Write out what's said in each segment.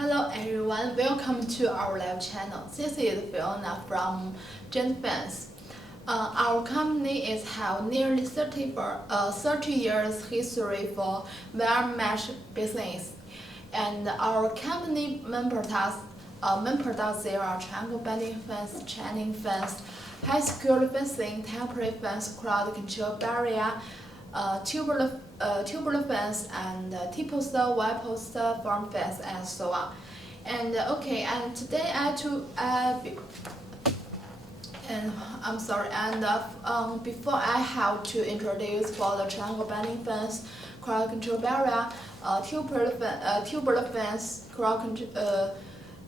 Hello everyone, welcome to our live channel. This is Fiona from GenFence. Our company have nearly 30 years history for wire mesh business, and our company main products there are triangle bending fence, chaining fence, high security fencing, temporary fence, crowd control barrier, tubular fence, and T-poster, Y-poster, farm fence, and so on. And today before I have to introduce for the triangle bending fence, crowd control barrier, tubular fence,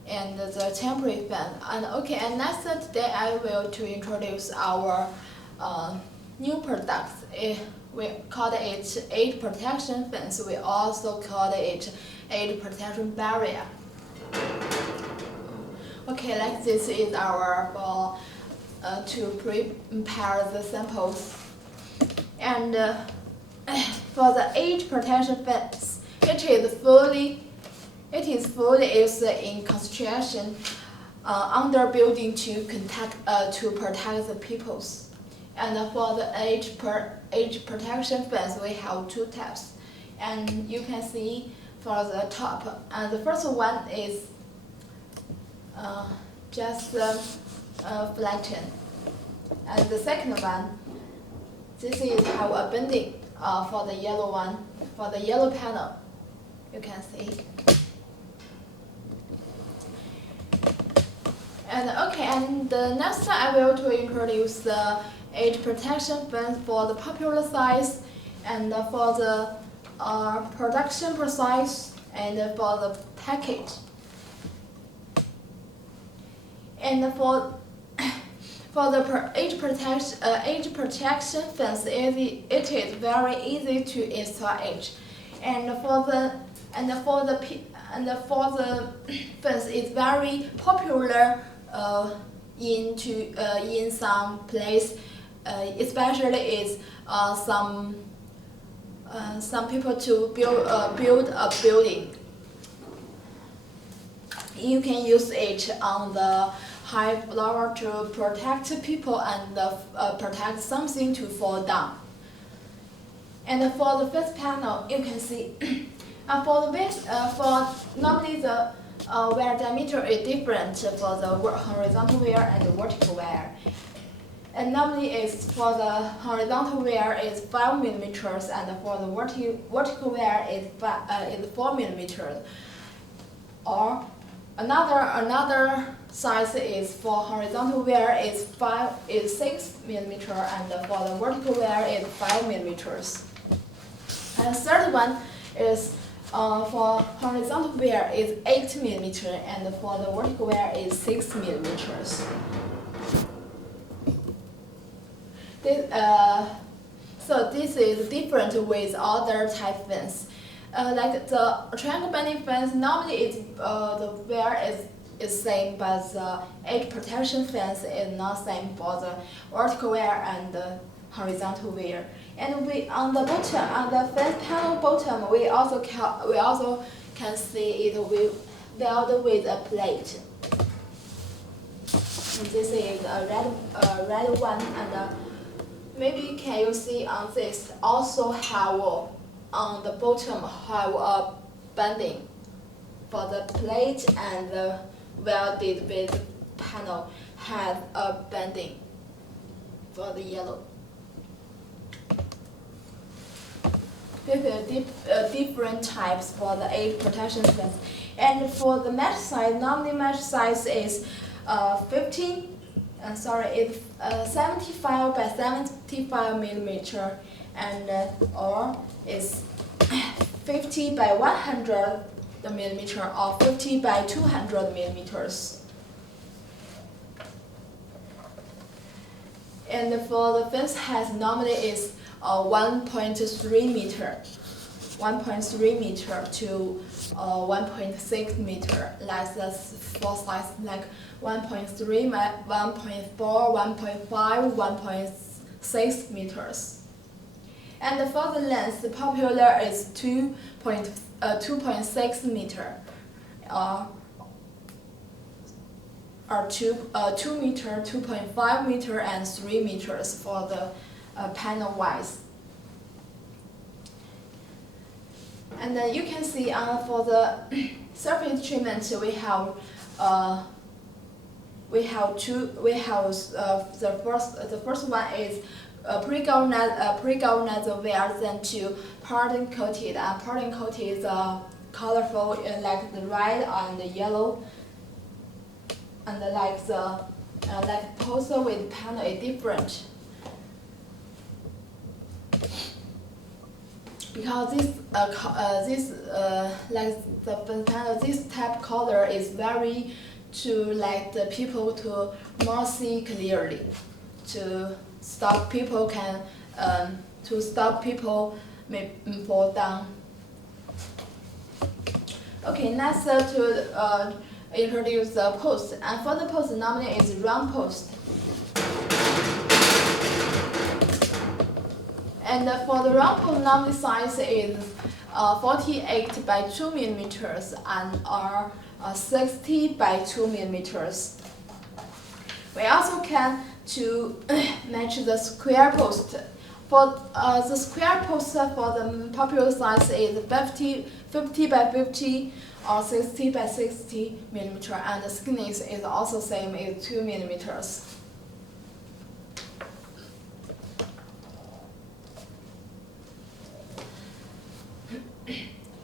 and the temporary fence. And next today I will to introduce our new products. We call it age protection fence. We also call it age protection barrier. Like this is our to prepare the samples. And for the age protection fence, it is fully used in construction under building to protect the peoples. And for the age protection fence, we have two types. And you can see for the top, and the first one is just flattened. And the second one, this is how a bending for the yellow one, for the yellow panel, you can see. And the next time I will to introduce the age protection fence for the popular size, and for the production size, and for the package. And for the age protection fence, it is very easy to install it. And for the fence is very popular in some place, especially is some people to build a building. You can use it on the high floor to protect people and protect something to fall down. And for the fence panel, you can see for the base, normally the wire diameter is different for the horizontal wire and the vertical wire. And normally is for the horizontal wire is 5 millimeters, and for the vertical wire is 4 millimeters. Or another size is for horizontal wire is 6 millimeters, and for the vertical wire is 5 millimeters. And the third one is for horizontal wire is 8 millimeters, and for the vertical wire is 6 millimeters. So this is different with other type fence. Like the triangle bending fence, normally the wire is same, but the age protection fence is not same for the vertical wire and the horizontal wire. And we on the bottom, on the fence panel bottom, we also can see it welded with a plate. And this is a red one, and maybe can you see on this also have on the bottom have a bending for the plate, and the welded with panel has a bending for the yellow. This is different types for the age protection fence. And for the mesh size, normally mesh size is 75 by 75 millimeter, and or is 50 by 100 millimeter, or 50 by 200 millimeters. And for the fence height, normally is 1.3 meter, 1.3 meter to 1.6 meter, like the four size, like 1.3, 1.4, 1.5, 1.6 meters. And for the length, the popular is 2.6 meter. are 2 meter, 2.5 meter, and 3 meters for the panel wise. And then you can see for the surface treatment the first one is pre-galvanized wire, then to parting coated, and parting coated is colorful like the red and the yellow, and like the poster with panel is different. Because this type color is very to like the people to more see clearly, to stop people may fall down. Okay, next to introduce the post, and for the post normally is round post. And for the round post, normally size is 48 by 2 millimeters and 60 by 2 millimeters. We also can to match the square post. For the square post for the popular size is 50 by 50 or 60 by 60 millimeter, and the thickness is also same as 2 millimeters.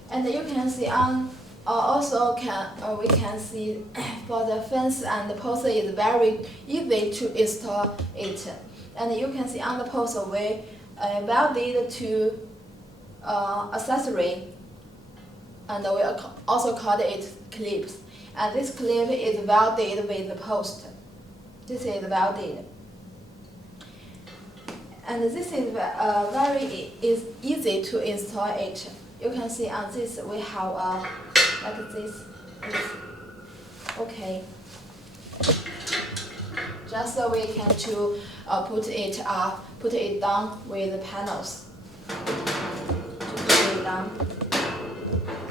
And you can see we can see for the fence and the post is very easy to install it. And you can see on the post we welded to accessory, and we also called it clips. And this clip is welded with the post. This is welded. And this is very easy to install it. You can see on this we have like this. Okay. Just so we can to put it down with the panels. To put it down.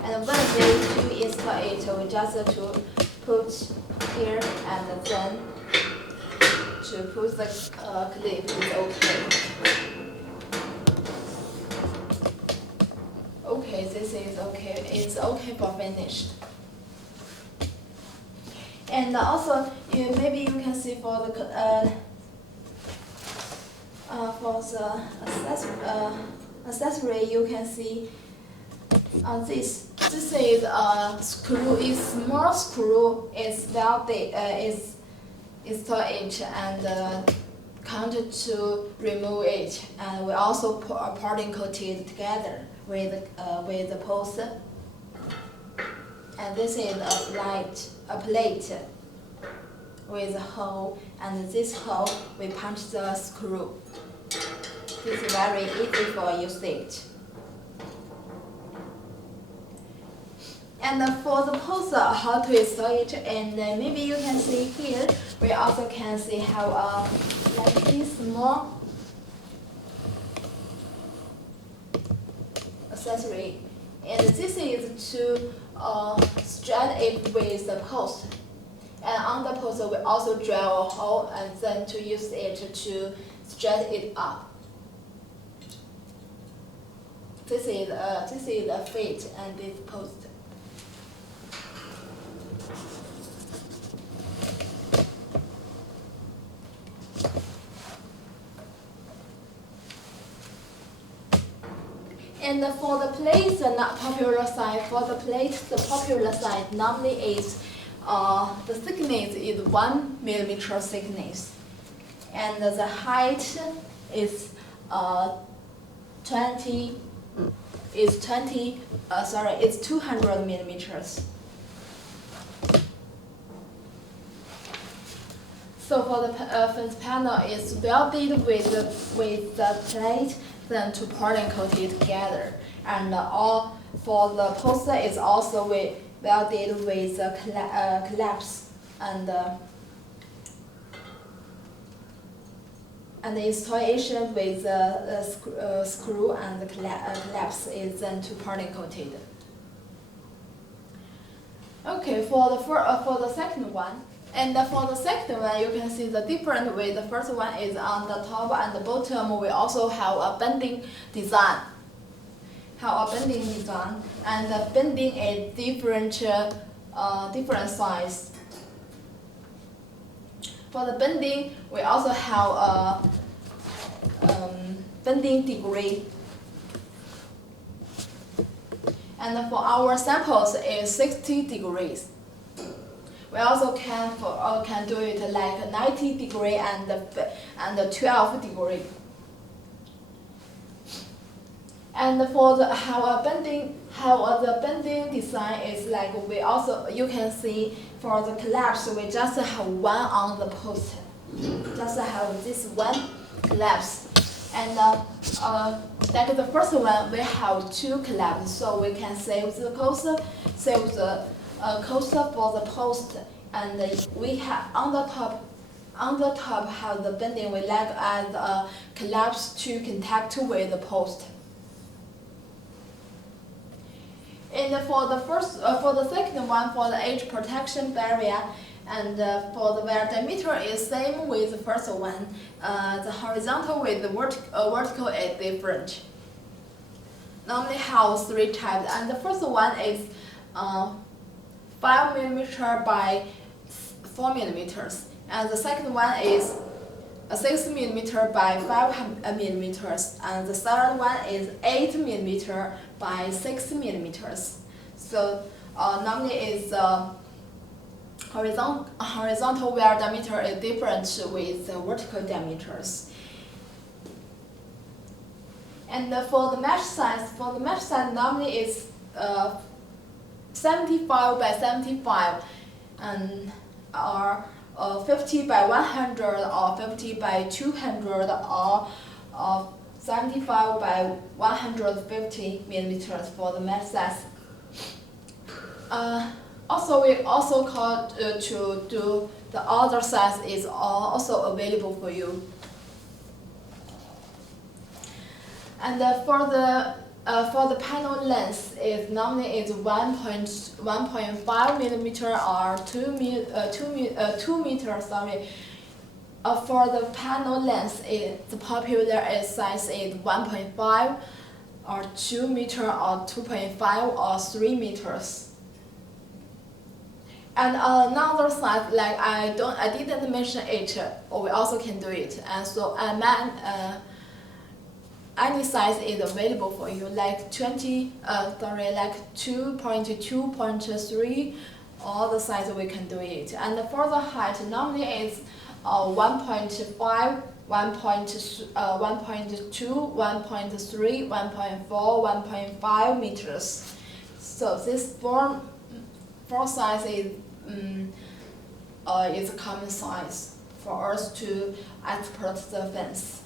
And when we to install it, we just to put here and then to put the clip is okay. Okay, this is okay. It's okay for finished. And also, maybe you can see for the accessory, you can see this. This is a screw. Is small screw. Is welded. Is install it and counted to remove it. And we also parting coated together with the post. And this is a plate with a hole, and this hole we punch the screw. This is very easy for use it. And for the poster, how to install it, and maybe you can see here, we also can see how like this small accessory, and this is to strap it with the post. And on the post, we also drill a hole and then to use it to strap it up. This is a feet and this post. And for the plate, the not popular size, for the plate, the popular size normally is the thickness is 1 millimeter thickness, and the height is 200 millimeters. So for the fence panel is welded with the plate, then to parting coated together, and all for the poster is also welded with the clamps, and the installation with the screw and the clamps is then to parting coated. Okay, for the second one, and for the second one, you can see the different way. The first one is on the top and the bottom. We also have a bending design. And the bending is different size. For the bending, we also have a bending degree. And for our samples is 60 degrees. We also can do it like 90 degree and 12 degree. And for how the bending design is like, you can see for the collapse we just have one on the post, just have this one collapse. And like the first one, we have two collapses, so we can save the cost for the post, and we have on the top have the bending. We like add a collapse to contact with the post. And for the second one, for the edge protection barrier, and for the wire diameter is same with the first one. The horizontal with the vertical is different. Normally have three types, and the first one is 5 mm by 4 mm, and the second one is 6 mm by 5 mm, and the third one is 8 mm by 6 mm. So normally is horizontal wire diameter is different with the vertical diameters. And for the mesh size, normally is 75 by 75, and or 50 by 100, or 50 by 200, or 75 by 150 millimeters for the mesh size. Also, we also call to do the other size is also available for you. And for the panel length is normally is 1.5 millimeter or 2 meters. Sorry. For the panel length, the popular size is 1.5 or 2 meter or 2.5 or 3 meters. And another size, like I didn't mention it, we also can do it. And so any size is available for you, like 2.2.3, all the size we can do it. And for the height, normally is 1.5, 1.2, 1.3, 1.4, 1.5 meters. So this four size is a common size for us to export the fence.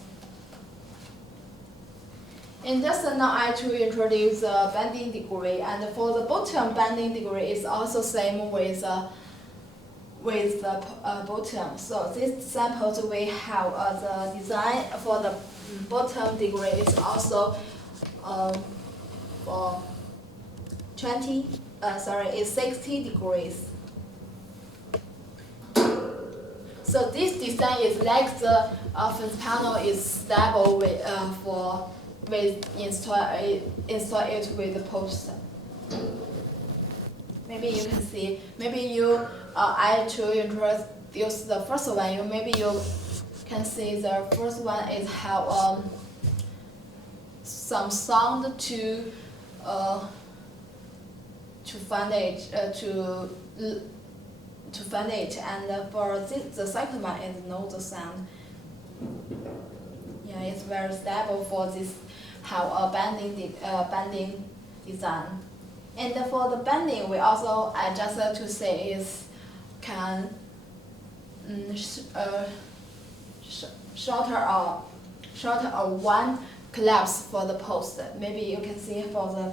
And just now I to introduce the bending degree, and for the bottom bending degree is also same with the bottom. So this samples we have the design for the bottom degree is also for 60 degrees. So this design is like the fence panel is stable with install it with the post. Maybe you can see. Maybe you I to introduce the first one. Maybe you can see the first one is have some sound to find it and for the second one is no the sound. Yeah, it's very stable for this have a bending design. And for the bending, we also just to say is can shorter or one collapse for the post. Maybe you can see for the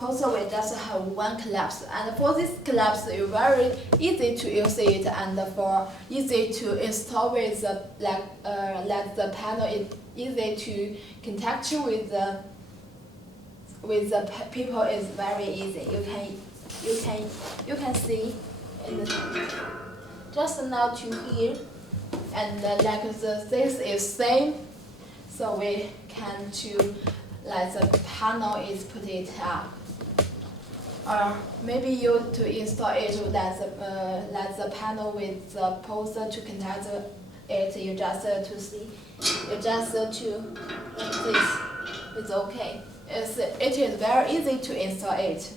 post we just have one collapse, and for this collapse it's very easy to use it, and for easy to install with the like the panel is easy to contact with the people is very easy. You can you can see in the just now to here, and like this is same, so we can to like the panel is put it up. Or maybe you to install it like the panel with the poster to connect it. You just to see, you just to this. It's okay. It is very easy to install it.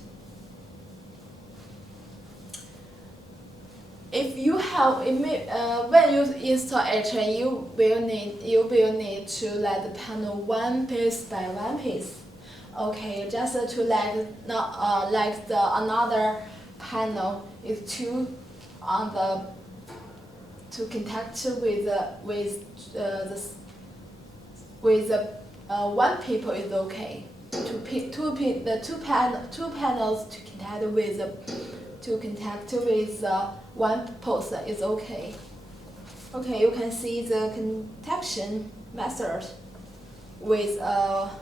If you have when you install it, you will need to let the panel one piece by one piece. Okay, just to like the another panel is two on the to connect with the one people is okay. Two panels to connect with one poster is okay. Okay, you can see the connection method with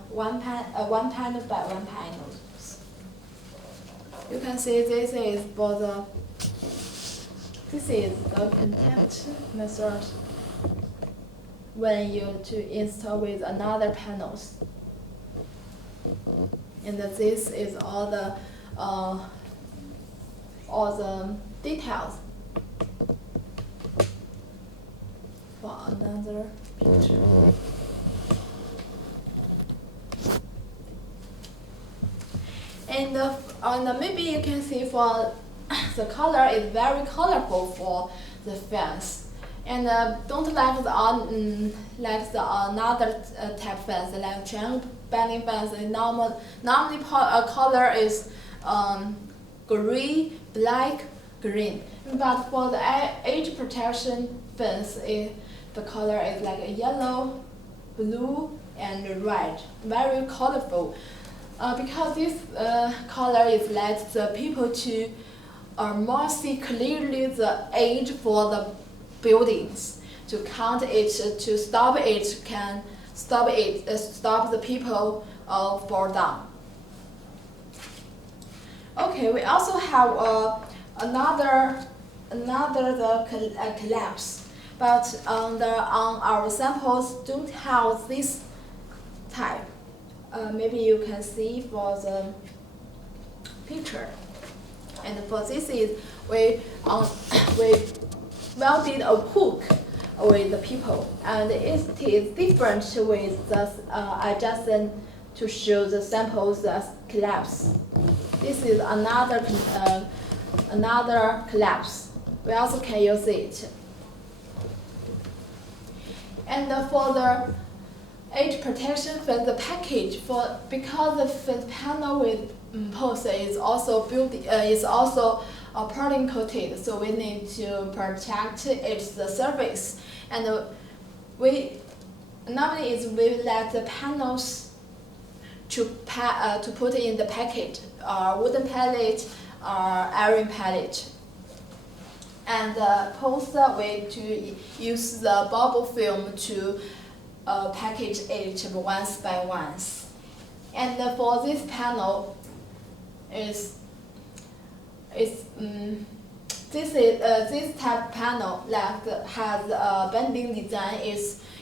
one panel by one panel. You can see this is the connect method when you to install with another panels. And this is all the details for another picture. And maybe you can see for the color is very colorful for the fence, and don't like the another type fence like triangle bending fence. Normally color is green, black, green. But for the age protection fence, the color is like a yellow, blue, and red. Very colorful. Because this color is let the people to more see clearly the age for the buildings. To count it, to stop it, can stop the people fall down. Okay, we also have another collapse, but on our samples don't have this type. Maybe you can see for the picture. And for this is we welded a hook with the people, and it is different with the adjacent to show the samples as collapse. This is another collapse. We also can use it. And for the age protection for the package, because the fence panel with poster is also parting coated, so we need to protect the surface. And we normally we let the panels to put in the package, wooden pallet or iron pallet. And the poster we to use the bubble film to package it once by once. And for this panel this type panel has a bending design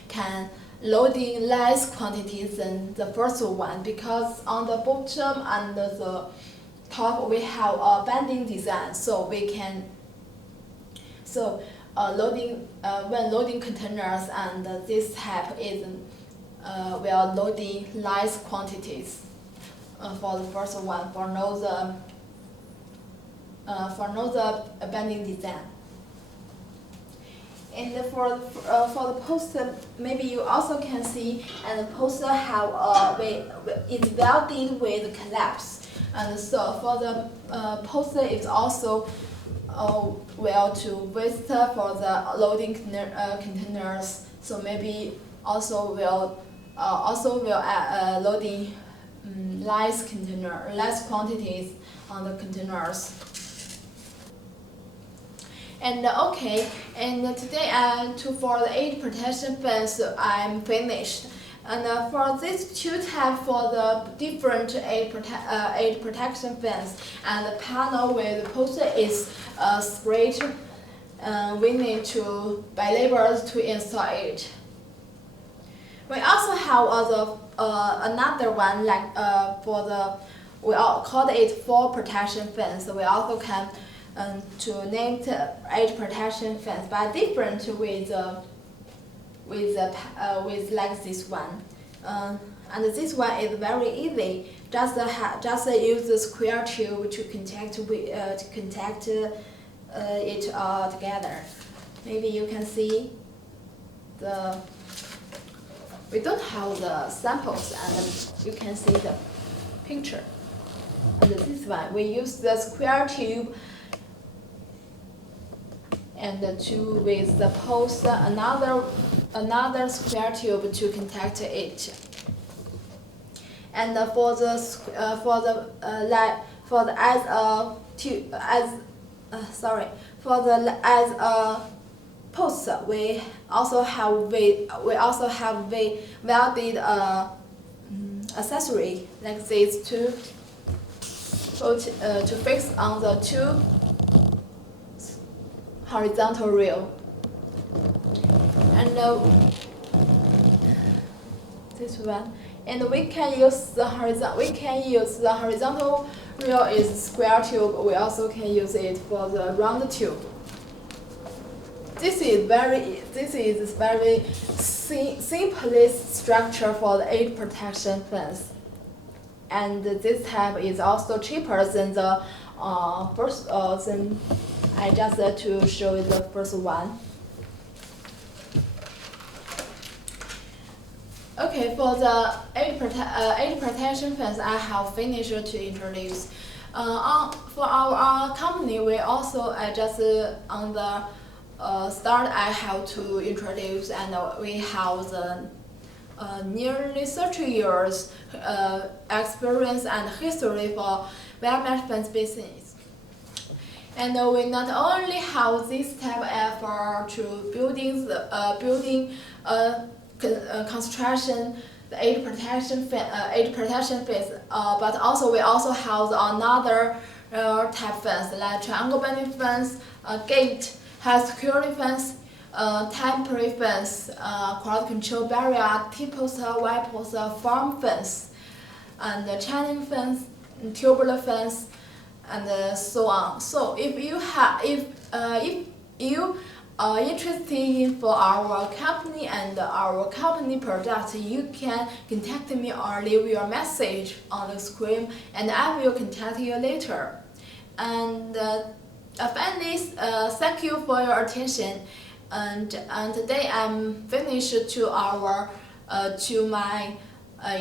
can loading less quantities than the first one, because on the bottom and the top we have a bending design, so we can when loading containers, and this type is we are loading less quantities for the first one for no the bending design. And for the poster, maybe you also can see, and the poster have it's welded with collapse, and so for the poster it's also well to waste for the loading containers. So maybe also will loading less quantities on the containers. And okay, and today for the age protection fence I'm finished. And for these two types for the different age protection fence, and the panel with poster is straight, we need to by laborers to install it. We also have another one like for the we all call it fall protection fence. We also can to name the age protection fence, but different with like this one. And this one is very easy. Just use the square tube to contact it all together. Maybe you can see the. We don't have the samples, and you can see the picture. And this one, we use the square tube and with the post another square tube to contact it. And for the post, we also have welded accessory like this to fix on the two horizontal rail. And this one, and we can use the horizontal rail is square tube. We also can use it for the round tube. This is very simplest structure for the age protection fence, and this type is also cheaper than the first. Than I just to show you the first one. Okay, for the age protection fence, I have finished to introduce. For our company, we also just on the start I have to introduce, and we have the nearly 30 years experience and history for wire mesh fence business. And we not only have this type of effort to building construction, the age protection fence, but also we also have another type fence like triangle bending fence, gate, high security fence, temporary fence, crowd control barrier, T-poster, Y-poster, farm fence, and the chaining fence, tubular fence, and so on. So if you are interested in for our company and our company product, you can contact me or leave your message on the screen, and I will contact you later. And finally, thank you for your attention. And today I'm finished to my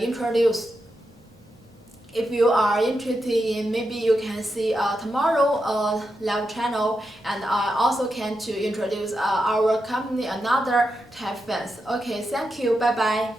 introduce. If you are interested in, maybe you can see tomorrow live channel, and I also can to introduce our company another type fence. Okay, thank you. Bye bye.